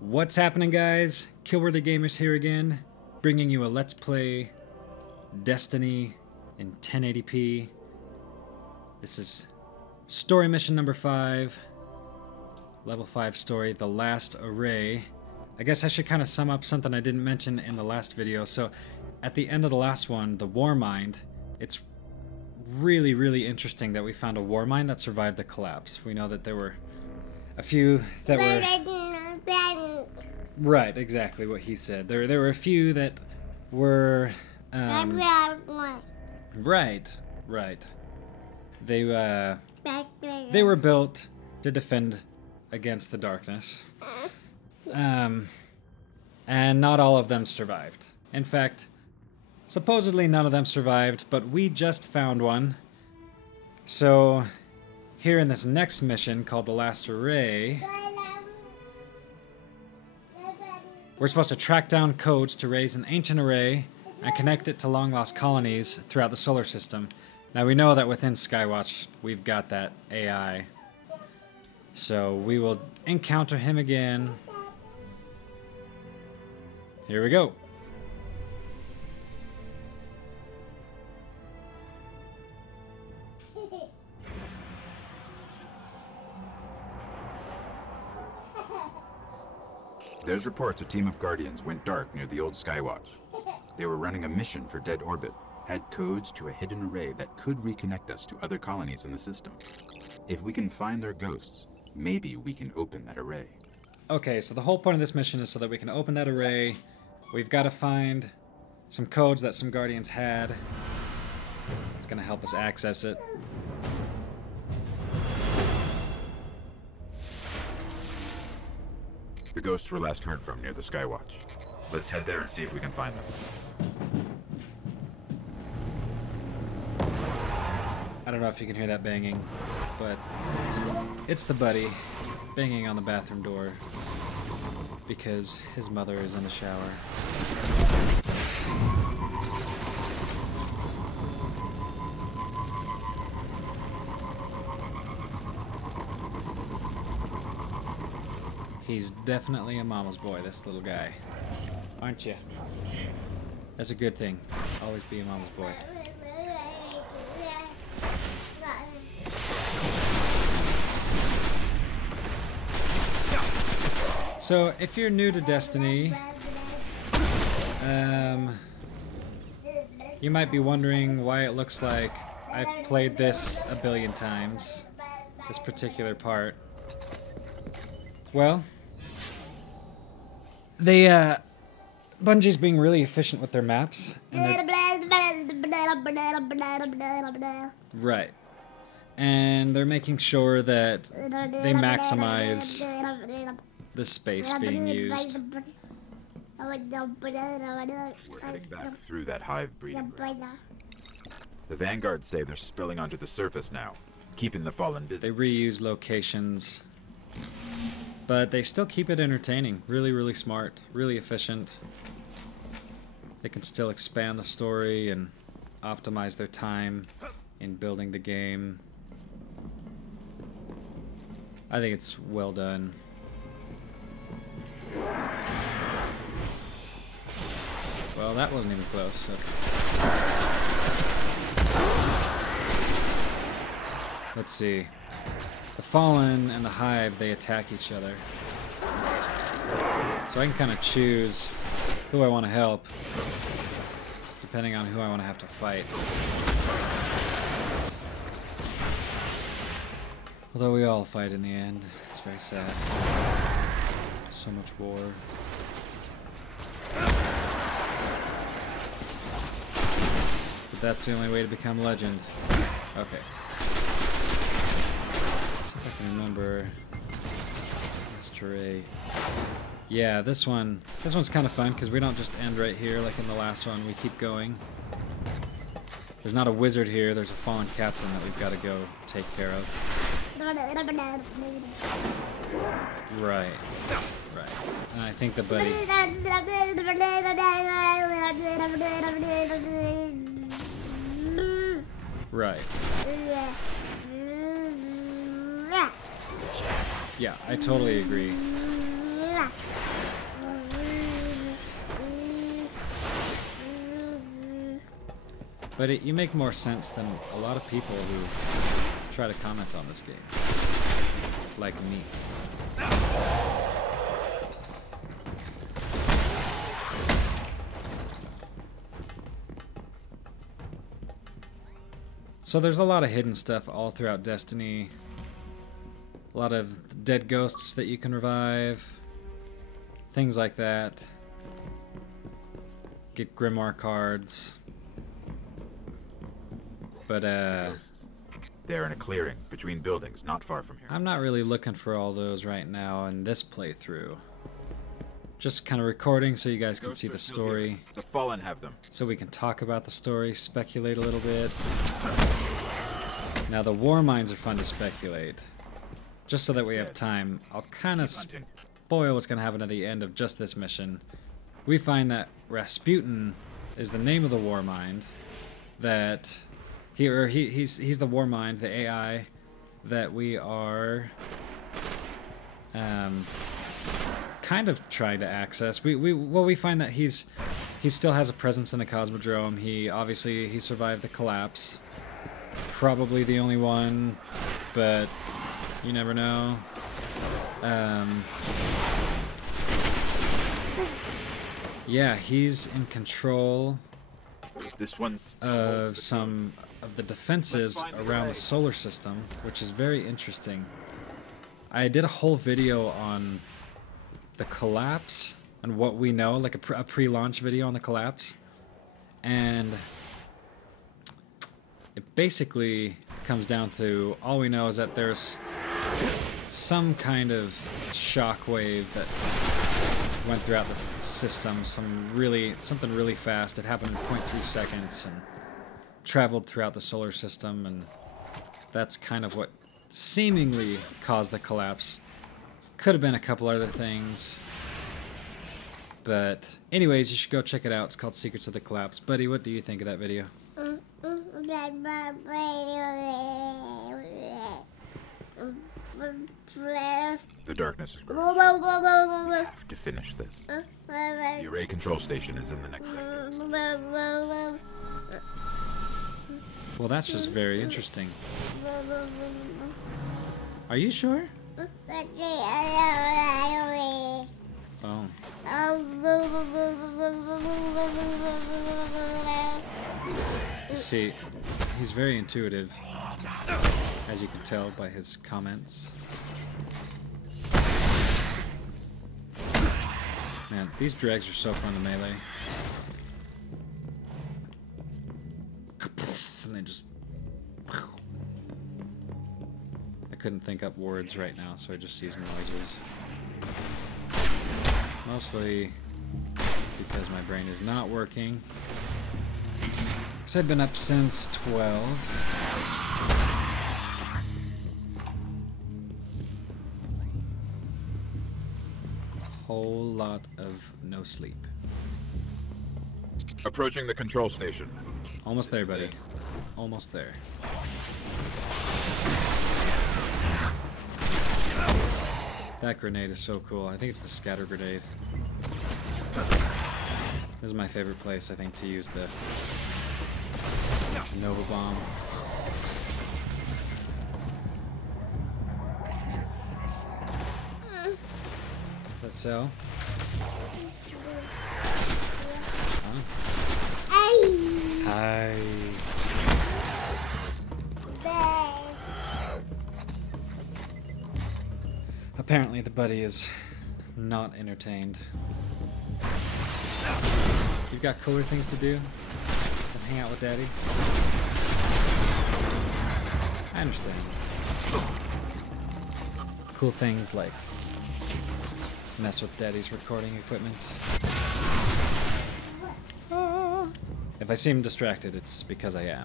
What's happening, guys? Killworthy Gamers here again, bringing you a Let's Play Destiny in 1080p. This is story mission number 5, level 5 story, The Last Array. I guess I should kind of sum up something I didn't mention in the last video. So at the end of the last one, the war mind, it's really interesting that we found a war mine that survived the collapse. We know that there were a few that were... Right, exactly what he said. There were a few that were... Right. They were built to defend against the darkness. And not all of them survived. In fact, supposedly none of them survived, but we just found one. So, here in this next mission called The Last Array, we're supposed to track down codes to raise an ancient array and connect it to long-lost colonies throughout the solar system. Now we know that within Skywatch, we've got that AI. So we will encounter him again. Here we go. There's reports a team of Guardians went dark near the old Skywatch. They were running a mission for Dead Orbit, had codes to a hidden array that could reconnect us to other colonies in the system. If we can find their ghosts, maybe we can open that array. Okay, so the whole point of this mission is so that we can open that array. We've got to find some codes that some Guardians had. It's going to help us access it. The ghosts were last heard from near the Skywatch. Let's head there and see if we can find them. I don't know if you can hear that banging, but it's the buddy banging on the bathroom door because his mother is in the shower. He's definitely a mama's boy, this little guy. Aren't you? That's a good thing. Always be a mama's boy. So, if you're new to Destiny, you might be wondering why it looks like I've played this a billion times, this particular part. Well, Bungie's being really efficient with their maps. Right. And they're making sure that they maximize the space being used. We're heading back through that hive breeding ground. The Vanguards say they're spilling onto the surface now, keeping the Fallen busy. They reuse locations, but they still keep it entertaining. Really smart, really efficient. They can still expand the story and optimize their time in building the game. I think it's well done. Well, that wasn't even close. Okay. Let's see. The Fallen and the Hive, they attack each other. So I can kind of choose who I want to help, depending on who I want to have to fight. Although we all fight in the end. It's very sad. So much war. But that's the only way to become legend. Okay. Let's see if I can remember. Last Array. Yeah, this one's kind of fun because we don't just end right here like in the last one. We keep going. There's not a wizard here. There's a fallen captain that we've got to go take care of. Right. And I think the buddy... Right. Yeah, I totally agree. But you make more sense than a lot of people who try to comment on this game. Like me. So there's a lot of hidden stuff all throughout Destiny. A lot of dead ghosts that you can revive. Things like that. Get Grimoire cards. But, They're in a clearing between buildings, not far from here. I'm not really looking for all those right now in this playthrough. Just kind of recording so you guys can see the story. The Fallen have them. So we can talk about the story, speculate a little bit. Now the war mines are fun to speculate. Just so that we have time, I'll kind of spoil what's going to happen at the end of just this mission. We find that Rasputin is the name of the war mind. That he's the war mind, the AI that we are kind of trying to access. We find that he still has a presence in the Cosmodrome. He survived the collapse. Probably the only one, but you never know. Yeah, he's in control of some of the defenses around the solar system, which is very interesting. I did a whole video on the collapse and what we know, like a pre-launch video on the collapse, and it basically comes down to all we know is that there's some kind of shockwave that went throughout the system, something really fast. It happened in 0.3 seconds and traveled throughout the solar system, and that's kind of what seemingly caused the collapse. Could have been a couple other things. But anyways, you should go check it out. It's called Secrets of the Collapse. Buddy, what do you think of that video? The darkness is growing. We have to finish this. The array control station is in the next sector. Well, that's just very interesting. Are you sure? Oh. See, he's very intuitive, as you can tell by his comments. Man, these dregs are so fun to melee. And they just... I couldn't think up words right now, so I just use noises. Mostly because my brain is not working. Because I've been up since 12. Whole lot of no sleep. Approaching the control station. Almost there, buddy. Almost there. That grenade is so cool. I think it's the scatter grenade. This is my favorite place, I think, to use the Nova Bomb. That's so. Hi. Apparently the buddy is not entertained. You've got cooler things to do than hang out with Daddy? I understand. Cool things like mess with Daddy's recording equipment. If I seem distracted, it's because I am.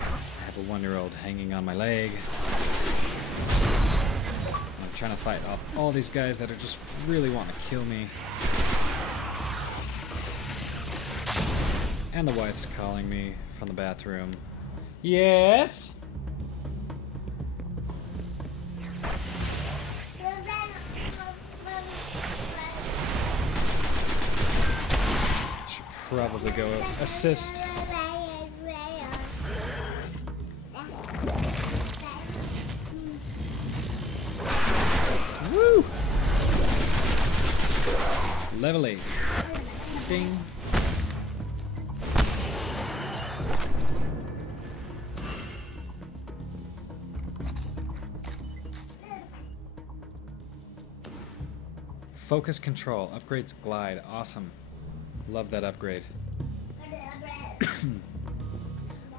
I have a 1-year-old hanging on my leg. I'm trying to fight off all these guys that are just really wanting to kill me. And the wife's calling me from the bathroom. Yes? probably go assist. Woo! Level 8. Ding. Focus control. Upgrades glide. Awesome. Love that upgrade.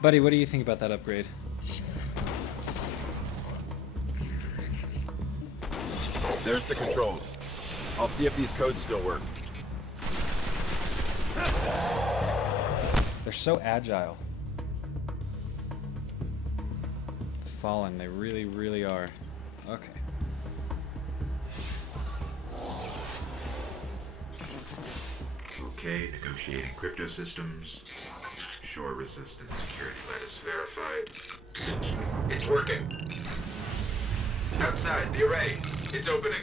Buddy, what do you think about that upgrade? There's the controls. I'll see if these codes still work. They're so agile. The Fallen, they really, really are. Okay. Okay, negotiating crypto systems. Shore resistant security lattice verified. It's working. Outside, the array. It's opening.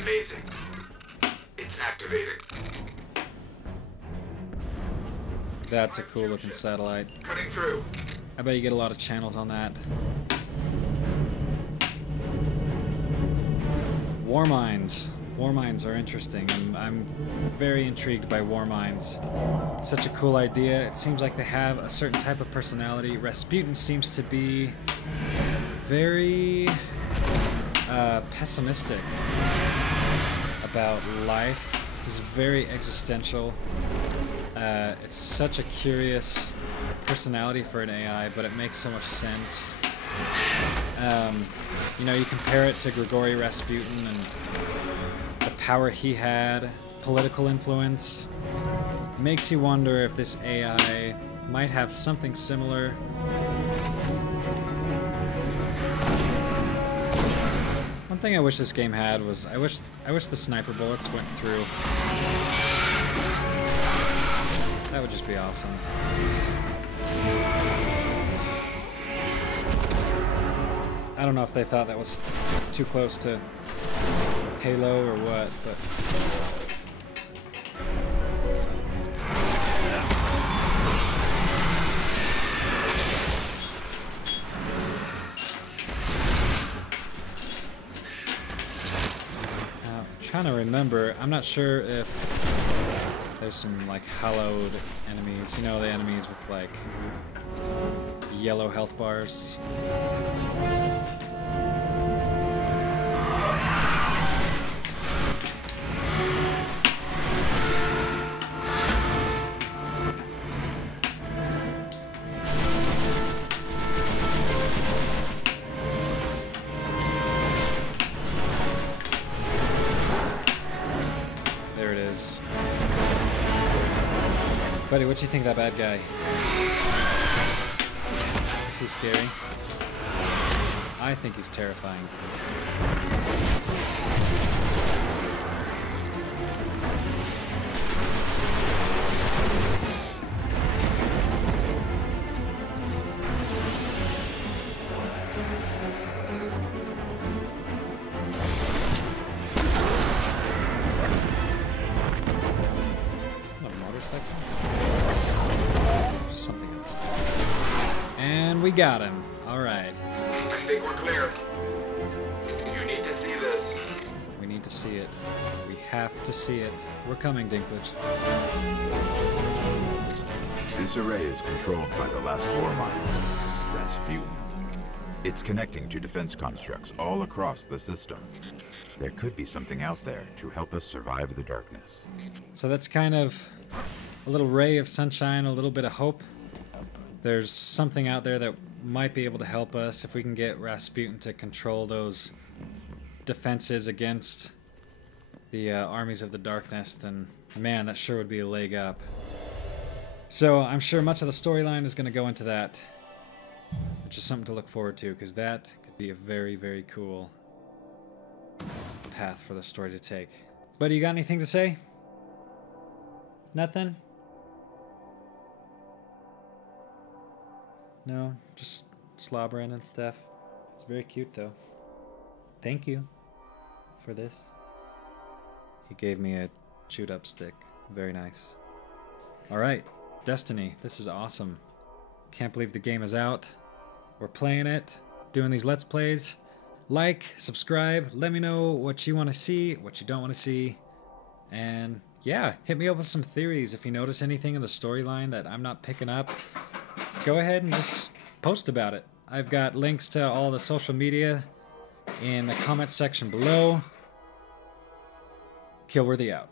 Amazing. It's activating. That's a cool looking satellite. Cutting through. I bet you get a lot of channels on that. War mines. War mines are interesting. I'm very intrigued by war mines. Such a cool idea. It seems like they have a certain type of personality. Rasputin seems to be very pessimistic about life. He's very existential. It's such a curious personality for an AI, but it makes so much sense. You know, you compare it to Grigory Rasputin and the power he had, political influence. Makes you wonder if this AI might have something similar. One thing I wish this game had was I wish the sniper bullets went through. That would just be awesome. I don't know if they thought that was too close to Halo or what, but I'm trying to remember. I'm not sure if there's some like hollowed enemies. You know, the enemies with like yellow health bars. There it is. Buddy, what you think of that bad guy? Is he scary? I think he's terrifying. Something else. And we got him. Alright. I think we're clear. You need to see this. We need to see it. We have to see it. We're coming, Dinklage. This array is controlled by the last war mine, Rasputin. It's connecting to defense constructs all across the system. There could be something out there to help us survive the darkness. So that's kind of a little ray of sunshine, a little bit of hope. There's something out there that might be able to help us if we can get Rasputin to control those defenses against the armies of the darkness, then man, that sure would be a leg up. So I'm sure much of the storyline is going to go into that, which is something to look forward to, because that could be a very, very cool path for the story to take. Buddy, you got anything to say? Nothing? No, just slobbering and stuff. It's very cute though. Thank you for this. He gave me a chewed up stick. Very nice. Alright, Destiny. This is awesome. Can't believe the game is out. We're playing it, doing these Let's Plays. Like, subscribe, let me know what you want to see, what you don't want to see. And yeah, hit me up with some theories. If you notice anything in the storyline that I'm not picking up, go ahead and just post about it. I've got links to all the social media in the comments section below. Killworthy out.